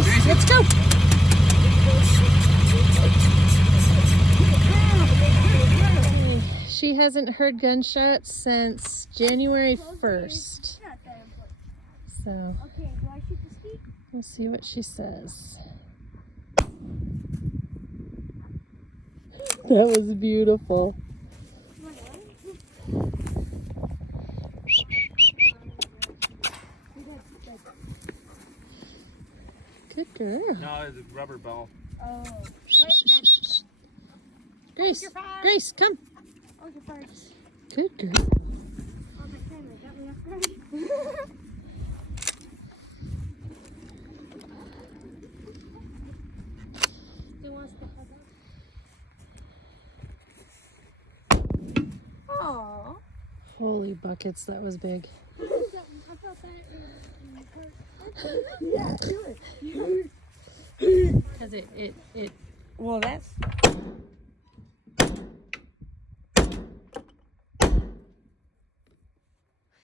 Grace, let's go. She hasn't heard gunshots since January 1st. So Okay, do I shoot the ski? we'll see what she says. That was beautiful. Good girl. No, it's a rubber ball. Oh, wait, that's... Grace, You're fine. Grace, come. Oh, you're first. Good girl. Oh, my camera got me off guard. Who wants to hug up? Aww. Holy buckets, that was big. I felt that in yeah, do it. Because it Well, that's...